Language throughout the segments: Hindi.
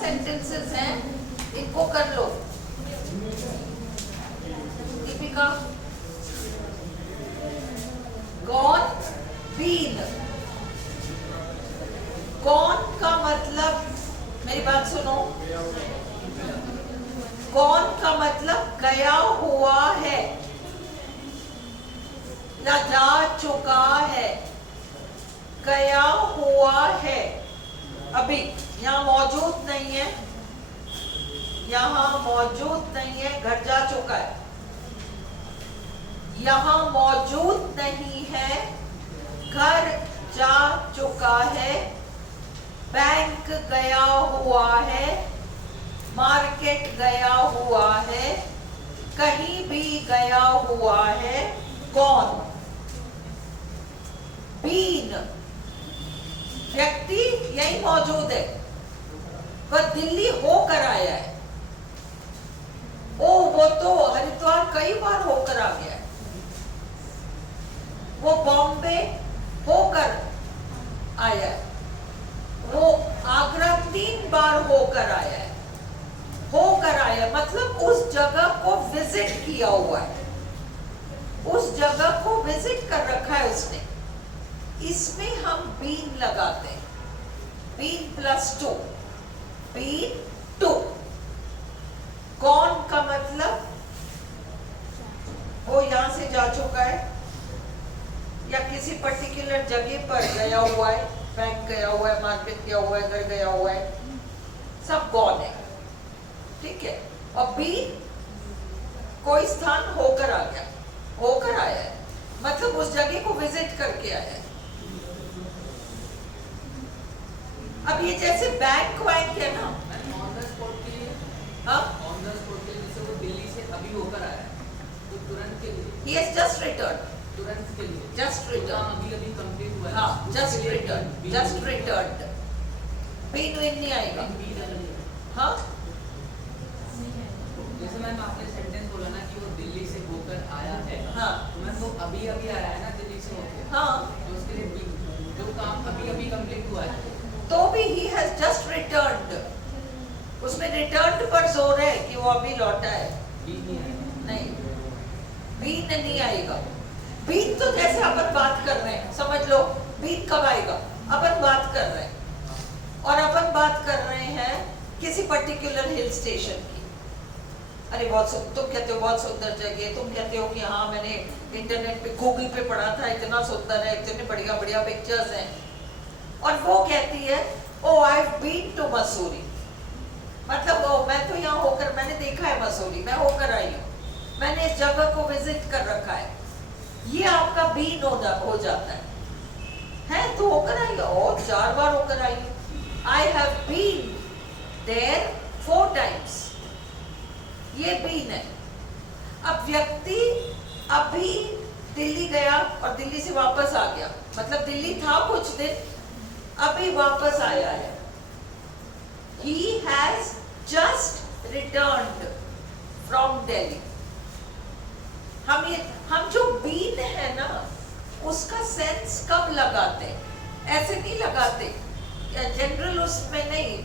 सेंटेंसेस हैं, इनको कर लो। Deepika, gone, been. गॉन का मतलब, मेरी बात सुनो, गॉन का मतलब गया हुआ है या जा चुका है, गया हुआ है, अभी यहाँ मौजूद नहीं है, यहाँ मौजूद नहीं है, घर जा चुका है। यहाँ मौजूद नहीं है, घर जा चुका है, बैंक गया हुआ है, मार्केट गया हुआ है, कहीं भी गया हुआ है, कौन। बीन, व्यक्ति यही मौजूद है, वह दिल्ली होकर आया है। ओ, वो तो हरिद्वार कई बार होकर आ गया है। वो बॉम्बे होकर आया है। वो आगरा 3 बार होकर आया है। होकर आया मतलब उस जगह को विजिट किया हुआ है, उस जगह को विजिट कर रखा है उसने। इसमें हम बीन लगाते हैं, बीन +2, बीन 2। कौन का मतलब वो यहां से जा चुका है या किसी पर्टिकुलर जगह पर गया हुआ है, बैंक गया हुआ है, मार्केट गया हुआ है, घर गया हुआ है, सब गॉन है, ठीक है। और बीन, कोई स्थान होकर आ गया, होकर आया है मतलब उस जगह को विजिट करके आया है। अब ये जैसे बैंक वैंक है ना, ऑन द स्पॉट के लिए, हाँ, ऑन द स्पॉट के लिए, जैसे वो दिल्ली से अभी होकर आया तो तुरंत के लिए, he has just returned, तुरंत के लिए, just returned, अभी अभी कंप्लीट हुआ है, हाँ, just returned, just returned, been विन नहीं आएगा, हाँ। जैसे मैम आपने सेंटेंस बोला ना कि वो दिल्ली से होकर आया है, हाँ, तो मैम वो अभी अभी आया है ना दिल्ली से होकर, हाँ, तो उसके लिए जो काम अभी अभी कंप्लीट हुआ है तो भी he has just returned, उसमें returned पर जोर है कि वो अभी लौटा है। बीन नहीं आया, नहीं, बीन नहीं आएगा। बीन तो जैसे अपन बात कर रहे हैं, समझ लो, बीन कब आएगा, अपन बात कर रहे हैं और अपन बात कर रहे हैं किसी पर्टिकुलर हिल स्टेशन की। अरे तुम कहते हो बहुत सुंदर जगह, तुम कहते हो कि हाँ मैंने इंटरनेट पे गूगल पे पढ़ा था, इतना सुंदर है, इतने बढ़िया बढ़िया पिक्चर्स हैं। और वो कहती है oh I have been to Mussoorie, मतलब ओ मैं तो यहाँ होकर, मैंने देखा है मसूरी, मैं होकर आई हूँ, मैंने इस जगह को विजिट कर रखा है। ये आपका बीन हो जाता है तो होकर आई हो, 4 बार होकर आई हूँ। I have been there 4 times, ये बीन है। अब व्यक्ति अभी दिल्ली गया और दिल्ली से वापस आ गया, मतलब दिल्ली था कुछ दिन, अभी वापस आया है। He has just returned from Delhi. हम जो बीन है ना, उसका सेंस कब लगाते हैं, ऐसे नहीं लगाते जनरल, उसमें नहीं,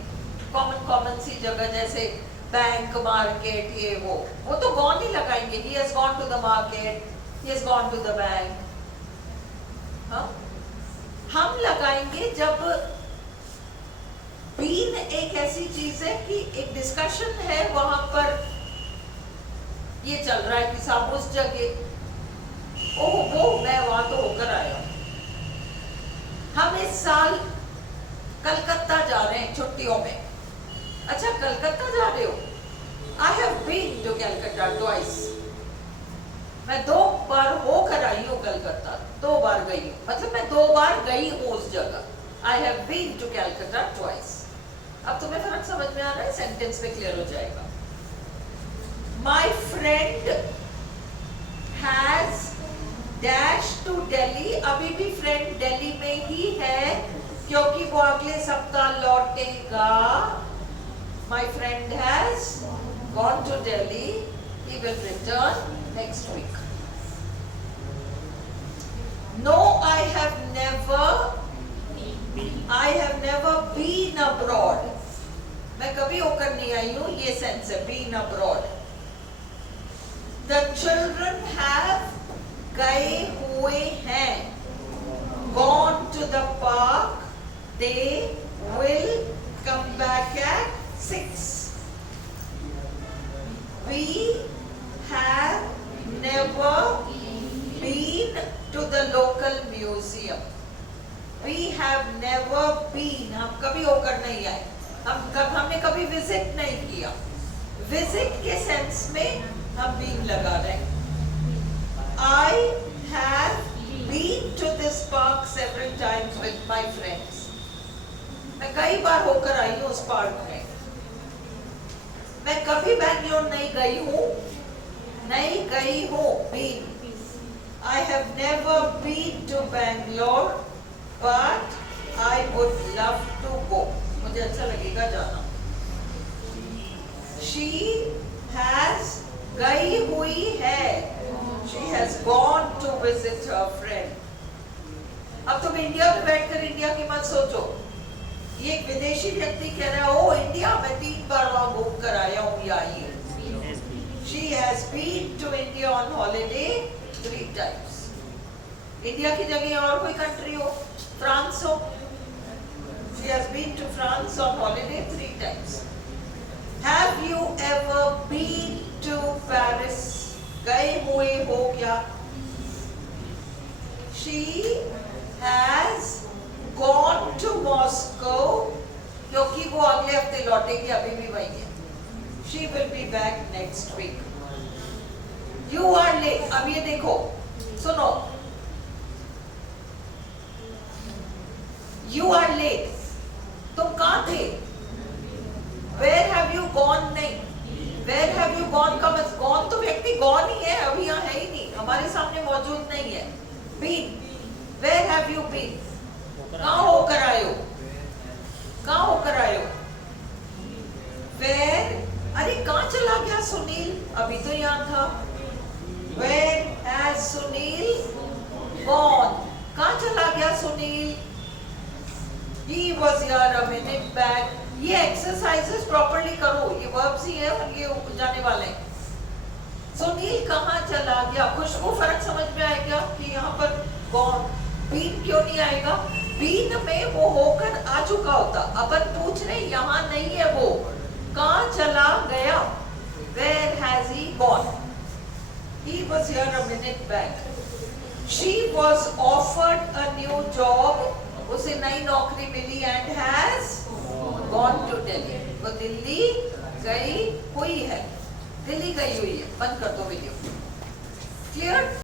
कॉमन सी जगह जैसे बैंक, मार्केट, ये वो तो गॉन ही लगाएंगे। He has gone to the market, he has gone to the bank। हाँ, हम लगाएंगे जब बीन एक ऐसी चीज है कि एक डिस्कशन है, वहां पर ये चल रहा है कि साहब उस जगह, ओह वो मैं वहां तो होकर आया। हम इस साल कलकत्ता जा रहे हैं छुट्टियों में। अच्छा, कलकत्ता जा रहे हो? I have been to Calcutta twice. मैं 2 बार होकर आई हूँ कलकत्ता, 2 बार गई हूँ, मतलब मैं 2 बार गई हूँ उस जगह। I have been to Calcutta twice. अब तुम्हें फर्क समझ में आ रहा है, सेंटेंस में क्लियर हो जाएगा। My friend has dash to Delhi, अभी भी फ्रेंड दिल्ली में ही है क्योंकि वो अगले सप्ताह लौटेगा। My friend has gone to Delhi, he will return next week. No, I have never been abroad. मैं कभी होकर नहीं आई हूं, ये सेंस है been abroad. The children have गए हुए हैं, gone to the park, they will come back at 6. We have never been to the local museum. We have never been, हम कभी होकर नहीं आए, हमने कभी विजिट नहीं किया। विजिट के सेंस में हम बीन लगा रहे हैं। I have been to this park several times with my friends. मैं कई बार होकर आई हूँ उस पार्क में। मैं कभी बैंगलोर नहीं गई हूँ, been. I have never been to Bangalore, but I would love to go. मुझे अच्छा लगेगा जाना। She has गई हुई है, she has gone to visit her friend. अब तुम इंडिया में बैठकर इंडिया की मत सोचो। ये एक विदेशी व्यक्ति कह रहा है, ओ इंडिया में 3 बार वहां घूम कर आया हूँ या आई है। She has been to India on holiday 3 times. India की जगह और कोई कंट्री हो, फ्रांस हो। She has been to France on holiday 3 times. Have you ever been to Paris? गए हुए हो क्या? She has gone to Moscow, क्योंकि वो अगले हफ्ते लौटेगी, अभी भी वही है। She will be back next week. You are late. अब ये देखो, सुनो। You are late. तुम कहाँ थे? Where have you gone? नहीं। Where have you gone का मतलब gone तो व्यक्ति gone ही है, अभी यहाँ है ही नहीं, हमारे सामने मौजूद नहीं है। Been. Where have you been? कहाँ होकर आए हो? कहाँ होकर आए हो? Where? अरे कहाँ चला गया सुनील? अभी तो यहाँ था। Where has Sunil gone? कहाँ चला गया Sunil? He was here a minute back. ये एक्सरसाइजेस प्रॉपर्ली करो, ये वर्ब्स ही है और ये जाने वाले हैं। सुनील कहाँ चला गया? खुशबू फर्क समझ में आएगा कि यहाँ पर गॉन, बीन क्यों नहीं आएगा? बीन में वो होकर आ चुका होता, अपन पूछ रहे यहाँ नहीं है वो, कहाँ चला गया? Where has he gone? He was here a minute back. She was offered a new job. उसे नई नौकरी मिली and has gone to Delhi. वो दिल्ली गई हुई है, दिल्ली गई हुई है। बंद कर दो वीडियो। क्लियर?